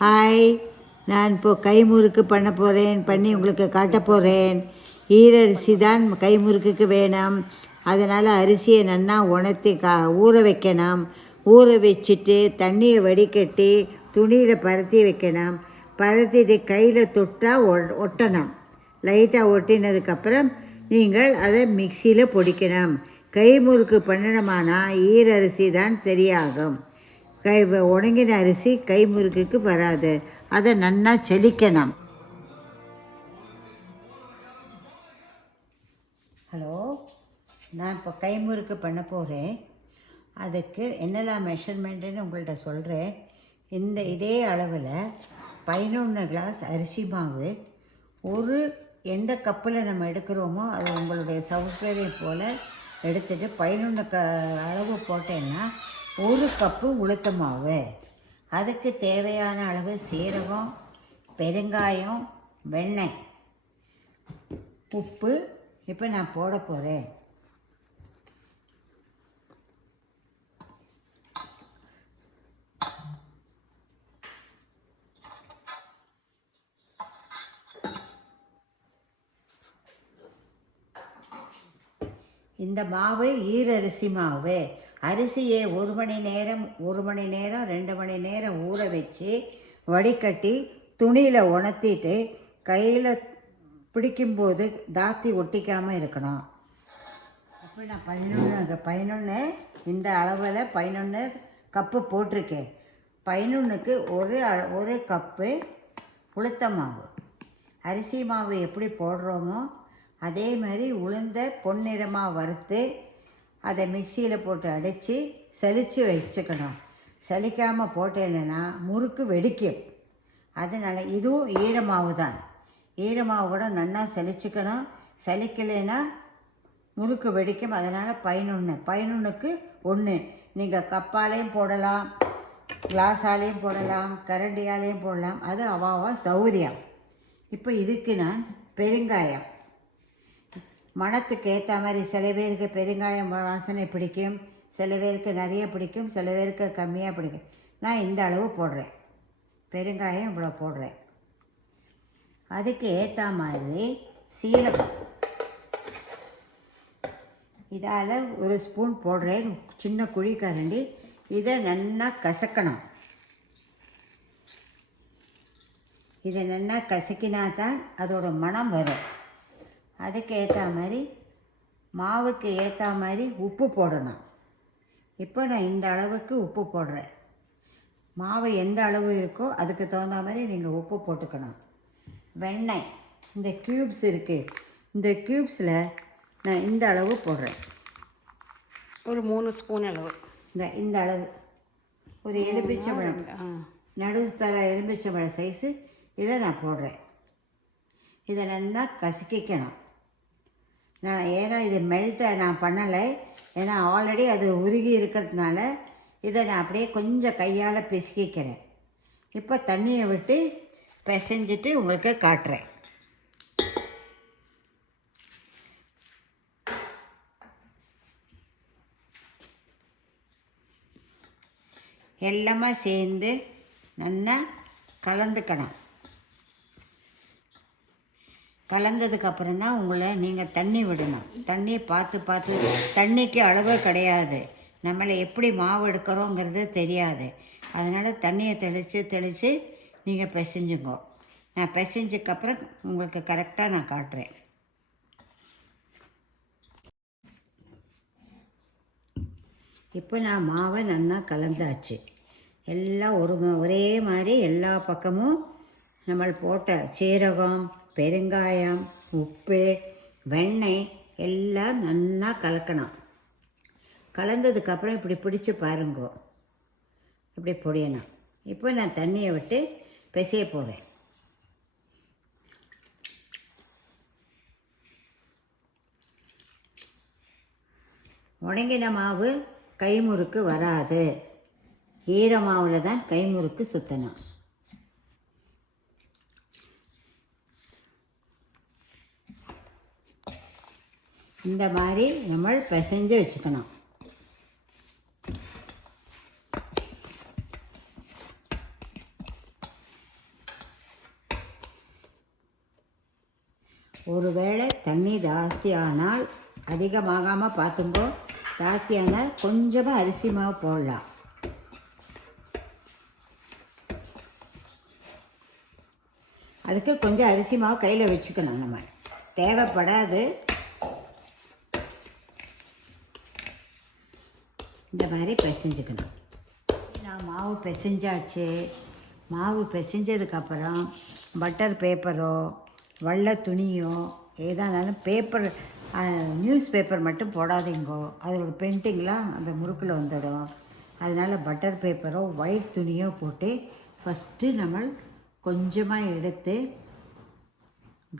Hi, நான் இப்போது கைமுறுக்கு பண்ண போகிறேன், பண்ணி உங்களுக்கு காட்ட போகிறேன். ஈரரிசி தான் கைமுறுக்குக்கு வேணும். அதனால் அரிசியை நன்னா உணர்த்தி ஊற வைக்கணும். ஊற வச்சுட்டு தண்ணியை வடிகட்டி துணியில் பரத்தி வைக்கணும். பரத்திட்டு கையில் தொட்டால் ஒட்டணும். லைட்டாக ஒட்டினதுக்கப்புறம் நீங்கள் அதை மிக்சியில் பொடிக்கணும். கைமுறுக்கு பண்ணணுமானா ஈரரிசி தான் சரியாகும். உணங்கின அரிசி கைமுறுக்குக்கு வராது. அதை நன்னா செலிக்கணும். ஹலோ, நான் இப்போ கைமுறுக்கு பண்ண போகிறேன். அதுக்கு என்னெல்லாம் மெஷர்மெண்ட்டுன்னு உங்கள்கிட்ட சொல்கிறேன். இதே அளவில் 11 கிளாஸ் அரிசி மாவு, எந்த கப்பில் நம்ம எடுக்கிறோமோ அது உங்களுடைய சௌகரியம் போல் எடுத்துகிட்டு 11 அளவு போட்டேன்னா 1 கப்பு உளுத்த மாவு, அதுக்கு தேவையான அளவு சீரகம், பெருங்காயம், வெண்ணெய், உப்பு. இப்போ நான் போட போகிறேன். இந்த மாவு ஈரரிசி மாவு. அரிசியை 1 மணி நேரம் 2 மணி நேரம் ஊற வச்சு வடிகட்டி துணியில் உணர்த்திட்டு கையில் பிடிக்கும்போது தாத்தி ஒட்டிக்காமல் இருக்கணும். அப்போ நான் 11 இந்த அளவில் 11 கப்பு போட்டிருக்கேன். 11க்கு ஒரு கப்பு உளுத்த மாவு. அரிசி மாவு எப்படி போடுறோமோ அதே மாதிரி உளுந்த பொன்னிறமாக வறுத்து அதை மிக்சியில் போட்டு அடித்து சலித்து வச்சுக்கணும். சலிக்காமல் போட்டேன்னா முறுக்கு வெடிக்கும். அதனால் இதுவும் ஈரமாவு தான். ஈரமாவு கூட நல்லா சலிச்சுக்கணும். சலிக்கலைன்னா முறுக்கு வெடிக்கும். அதனால் 11க்கு 1. நீங்கள் கப்பாலையும் போடலாம், கிளாஸாலேயும் போடலாம், கரண்டியாலேயும் போடலாம். அது அவாவா சௌகரியம். இப்போ இதுக்கு நான் பெருங்காயம், மணத்துக்கு ஏற்ற மாதிரி, சில பேருக்கு பெருங்காயம் வாசனை பிடிக்கும், சில பேருக்கு நிறைய பிடிக்கும், சில பேருக்கு கம்மியாக பிடிக்கும். நான் இந்த அளவு போடுறேன். பெருங்காயம் இவ்வளோ போடுறேன். அதுக்கு ஏற்ற மாதிரி சீரகம், இதால் 1 ஸ்பூன் போடுறேன். சின்ன குழி கரண்டி. இதை நல்லா கசக்கணும். இதை நல்லா கசக்கினா தான் அதோட மணம் வரும். அதுக்கு ஏற்ற மாதிரி மாவுக்கு ஏற்ற மாதிரி உப்பு போடணும். இப்போ நான் இந்த அளவுக்கு உப்பு போடுறேன். மாவு எந்த அளவு இருக்கோ அதுக்கு தகுந்த மாதிரி நீங்கள் உப்பு போட்டுக்கணும். வெண்ணெய், இந்த க்யூப்ஸ் இருக்குது, இந்த க்யூப்ஸில் நான் இந்த அளவு போடுறேன். ஒரு 3 ஸ்பூன் அளவு. இந்த அளவு ஒரு எலுமிச்சம்பழம், நடுத்தர எலுமிச்சம்பழம் சைஸு இதை நான் போடுறேன். இதை நல்லா கசக்கிக்கணும். ஏன்னா இது மெல்ட்டை நான் பண்ணலை. ஏன்னா ஆல்ரெடி அது உருகி இருக்கிறதுனால இதை நான் அப்படியே கொஞ்சம் கையால் பிசுக்கிக்கிறேன். இப்போ தண்ணியை விட்டு பிசைஞ்சிட்டு உங்களுக்கு காட்டுறேன். எல்லாமே சேர்ந்து நல்லா கலந்துக்கணும். கலந்ததுக்கப்புறம் தான் நீங்கள் தண்ணி விடணும். தண்ணியை பார்த்து தண்ணிக்கு அளவு கிடையாது. நம்மளை எப்படி மாவு எடுக்கிறோங்கிறது தெரியாது. அதனால் தண்ணியை தெளித்து நீங்கள் பிசைஞ்சுங்கோ. நான் பிசைஞ்சதுக்கப்புறம் உங்களுக்கு கரெக்டாக நான் காட்டுறேன். இப்போ நான் மாவை நல்லா கலந்தாச்சு. எல்லாம் ஒரே மாதிரி எல்லா பக்கமும் நம்ம போட்ட சீரகம், பெருங்காயம், உப்பு, வெண்ணெய் எல்லாம் நல்லா கலக்கணும். கலந்ததுக்கப்புறம் இப்படி பிடிச்சி பாருங்கோ, இப்படி பொடியணும். இப்போ நான் தண்ணியை விட்டு பிசைய போவேன். உணங்கின மாவு கைமுறுக்கு வராது. ஈர மாவில் தான் கைமுறுக்கு சுற்றணும். இந்த மாதிரி நம்ம பிசைஞ்சு வச்சுக்கணும். ஒருவேளை தண்ணி ஜாஸ்தி ஆனால், அதிகமாகாமல் பார்த்துங்கோ, ஜாஸ்தியானால் கொஞ்சமாக அரிசி மாவு போடலாம். அதுக்கு கொஞ்சம் அரிசி மாவு கையில் வச்சுக்கணும். நம்ம தேவைப்படாது. இந்த மாதிரி பிசைஞ்சுக்கணும். நான் மாவு பிசைஞ்சாச்சு. மாவு பிசைஞ்சதுக்கப்புறம் பட்டர் பேப்பரோ வெள்ளை துணியோ ஏதானாலும் பேப்பர், நியூஸ் பேப்பர் மட்டும் போடாதீங்கோ. அதோட பிரிண்டிங்லாம் அந்த முறுக்கில் வந்துடும். அதனால் பட்டர் பேப்பரோ ஒயிட் துணியோ போட்டு ஃபஸ்ட்டு நம்ம கொஞ்சமாக எடுத்து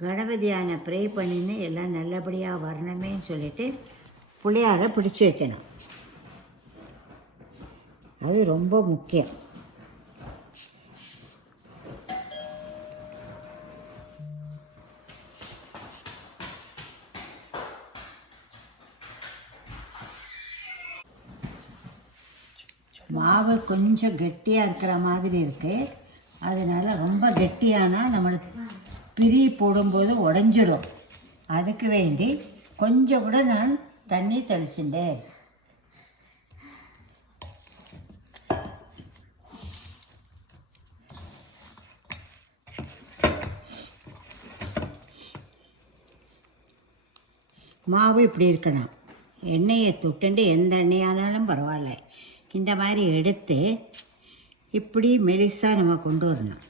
கணபதியான ப்ரே பண்ணின்னு எல்லாம் நல்லபடியாக வரணுமேன்னு சொல்லிவிட்டு புளியாரை பிடிச்சி வைக்கணும். அது ரொம்ப முக்கியம். மாவு கொஞ்சம் கெட்டியாக இருக்கிற மாதிரி இருக்குது. அதனால் ரொம்ப கெட்டியானால் நம்மளுக்கு பிரி போடும்போது உடஞ்சிடும். அதுக்கு வேண்டி கொஞ்சம் கூட நான் தண்ணி தெளிச்சுட்டேன். மாவு இப்படி இருக்கணும். எண்ணெயை தொட்டுண்டு எந்த எண்ணெயானாலும் பரவாயில்ல, இந்த மாதிரி எடுத்து இப்படி மெலிசாக நம்ம கொண்டு வரணும்.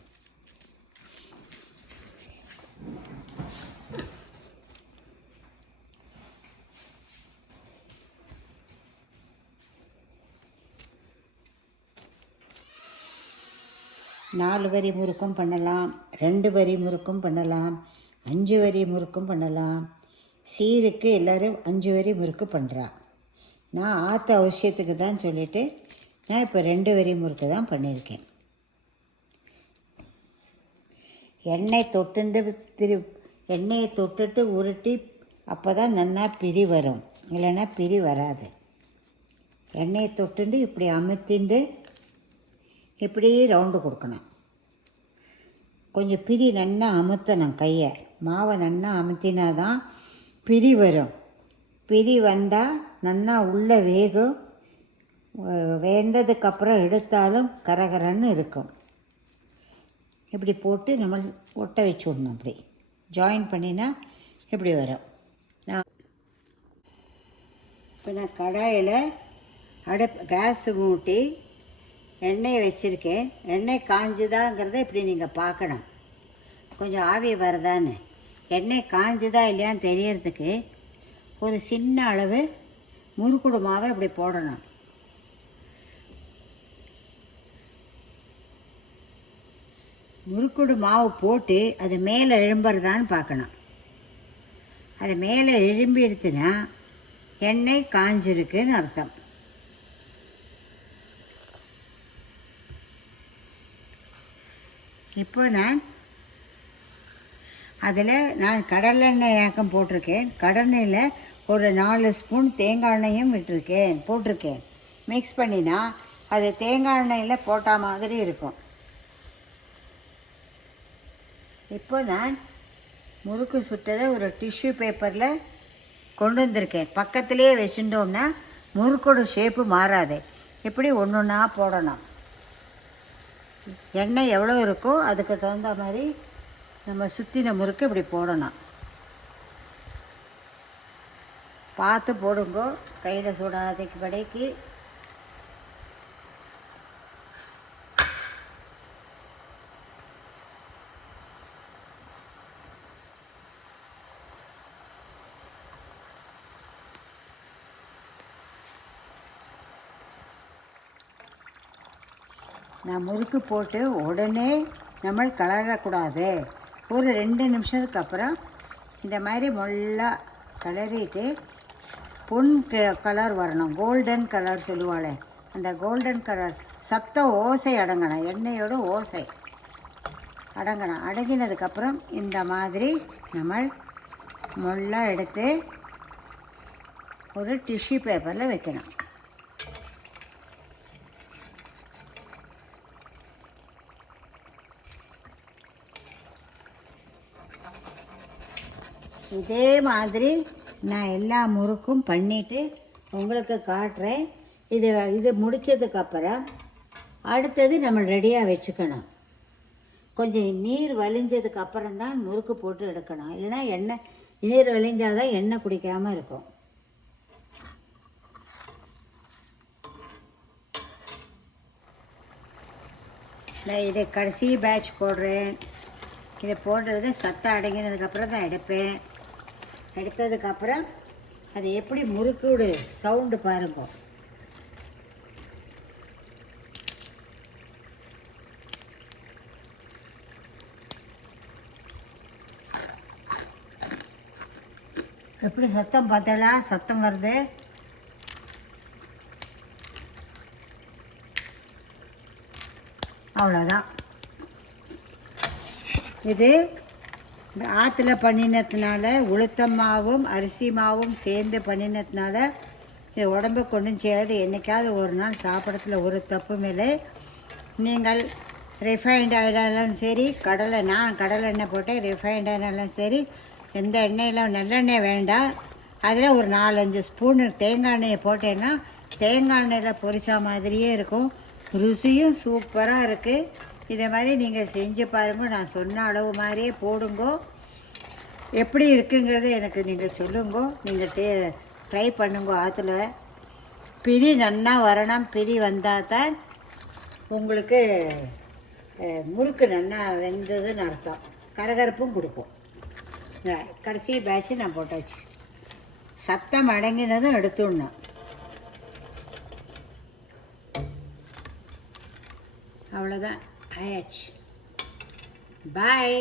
நாலு வரி முறுக்கும் பண்ணலாம், 2 வரி முறுக்கும் பண்ணலாம், 5 வரி முறுக்கும் பண்ணலாம். சீருக்கு எல்லோரும் 5 வரி முறுக்கு பண்ணுறா. நான் ஆற்ற அவசியத்துக்கு தான் சொல்லிவிட்டு நான் இப்போ 2 வரி முறுக்கு தான் பண்ணியிருக்கேன். எண்ணெயை தொட்டுட்டு உருட்டி அப்போ தான் நல்லா பிரி வரும், இல்லைன்னா பிரி வராது. எண்ணெயை தொட்டுண்டு இப்படி அமுத்திண்டு இப்படி ரவுண்டு கொடுக்கணும். கொஞ்சம் பிரி நல்லா அமுத்தணும். கையை மாவை நல்லா அமுத்தினா தான் பிரி வரும். பிரி வந்தால் நல்லா உள்ளே வேகும். வெந்ததுக்கப்புறம் எடுத்தாலும் கரகரன்னு இருக்கும். இப்படி போட்டு நம்ம ஒட்ட வச்சு விடணும். அப்படி ஜாயின் பண்ணினா இப்படி வரும். இப்போ நான் கடாயில் கேஸ் மூட்டி எண்ணெய் வச்சுருக்கேன். எண்ணெய் காஞ்சுதாங்கிறத இப்படி நீங்கள் பார்க்கணும். கொஞ்சம் ஆவி வருதான்னு. எண்ணெய் காஞ்சுதா இல்லையான்னு தெரியறதுக்கு ஒரு சின்ன அளவு முறுக்குடு மாவை இப்படி போடணும். முறுக்குடு மாவு போட்டு அது மேலே எழும்புறதான்னு பார்க்கணும். அது மேலே எழும்பி எடுத்துனா எண்ணெய் காஞ்சிருக்குன்னு அர்த்தம். இப்போ நான் கடலெண்ணெய் ஏக்கம் போட்டிருக்கேன். கடலெண்ணெயில் ஒரு 4 ஸ்பூன் தேங்காய் எண்ணெயும் போட்டிருக்கேன். மிக்ஸ் பண்ணினா அது தேங்காய் எண்ணெயில் போட்ட மாதிரி இருக்கும். இப்போ நான் முறுக்கு சுட்டதை ஒரு டிஷ்யூ பேப்பரில் கொண்டு வந்திருக்கேன். பக்கத்துலேயே வச்சுட்டோம்னா முறுக்கோட ஷேப்பு மாறாது. இப்படி ஒன்று ஒன்றா போடணும். எண்ணெய் எவ்வளோ இருக்கோ அதுக்கு தகுந்த மாதிரி நம்ம சுற்றின முறுக்கு இப்படி போடணும். பார்த்து போடுங்கோ, கையில் சுடாதைக்கு படைக்கு. நான் முறுக்கு போட்டு உடனே நம்ம கலரக்கூடாது. ஒரு 2 நிமிஷத்துக்கு அப்புறம் இந்த மாதிரி நல்லா கலரிட்டு பொன் கலர் வரணும். கோல்டன் கலர் சொல்லுவாளே, அந்த கோல்டன் கலர் சத்தம் ஓசை அடங்கணும். எண்ணெயோட ஓசை அடங்கணும். அடங்கினதுக்கப்புறம் இந்த மாதிரி நம்ம நல்லா எடுத்து ஒரு டிஷ்யூ பேப்பரில் வைக்கணும். இதே மாதிரி நான் எல்லா முறுக்கும் பண்ணிவிட்டு உங்களுக்கு காட்டுறேன். இது முடித்ததுக்கப்புறம் அடுத்தது நம்ம ரெடியாக வச்சுக்கணும். கொஞ்சம் நீர் வலிஞ்சதுக்கு அப்புறம் தான் முறுக்கு போட்டு எடுக்கணும். இல்லைன்னா எண்ணெய் நீர் வலிஞ்சால் தான் எண்ணெய் குடிக்காமல் இருக்கும். நான் இதை கடைசி பேட்ச் போடுறேன். இதை போடுறது சத்தம் அடங்கினதுக்கப்புறம் தான் எடுப்பேன். எடுத்ததுக்கப்புறம் அது எப்படி முறுக்கோடு சவுண்டு பாருங்க. எப்படி சத்தம் பார்த்தலா? சத்தம் வருது. அவ்வளோதான். இது ஆற்றுல பண்ணினதுனால உளுத்தம் மாவும் அரிசி மாவும் சேர்ந்து பண்ணினதுனால இது உடம்புக்கு ஒன்றும் செய்யாது. என்றைக்காவது ஒரு நாள் சாப்பிட்றதுல ஒரு தப்பும் இல்லை. நீங்கள் ரிஃபைண்ட் ஆயிலாலும் சரி, நான் கடலை எண்ணெய் போட்டேன். ரிஃபைண்ட் ஆயிலாலும் சரி, எந்த எண்ணெயில் நல்லெண்ணெய் வேண்டாம். அதில் ஒரு 4-5 ஸ்பூனு தேங்காய் எண்ணெயை போட்டேன்னா தேங்காய் எண்ணெயில் பொரிச்சா மாதிரியே இருக்கும். ருசியும் சூப்பராக இருக்குது. இதே மாதிரி நீங்கள் செஞ்சு பாருங்க. நான் சொன்ன அளவு மாதிரியே போடுங்கோ. எப்படி இருக்குங்கிறது எனக்கு நீங்கள் சொல்லுங்கோ. நீங்கள் ட்ரை பண்ணுங்க. ஆற்றுல பிரி நன்னா வரணும். பிரி வந்தால் தான் உங்களுக்கு முறுக்கு நன்னா வெந்ததுன்னு அர்த்தம். கரகரப்பும் கொடுக்கும். கடைசி பேட்ச்சு நான் போட்டாச்சு. சத்தம் அடங்கினதும் எடுத்துடணும். அவ்வளோதான், ஆயாச்சு. பாய்.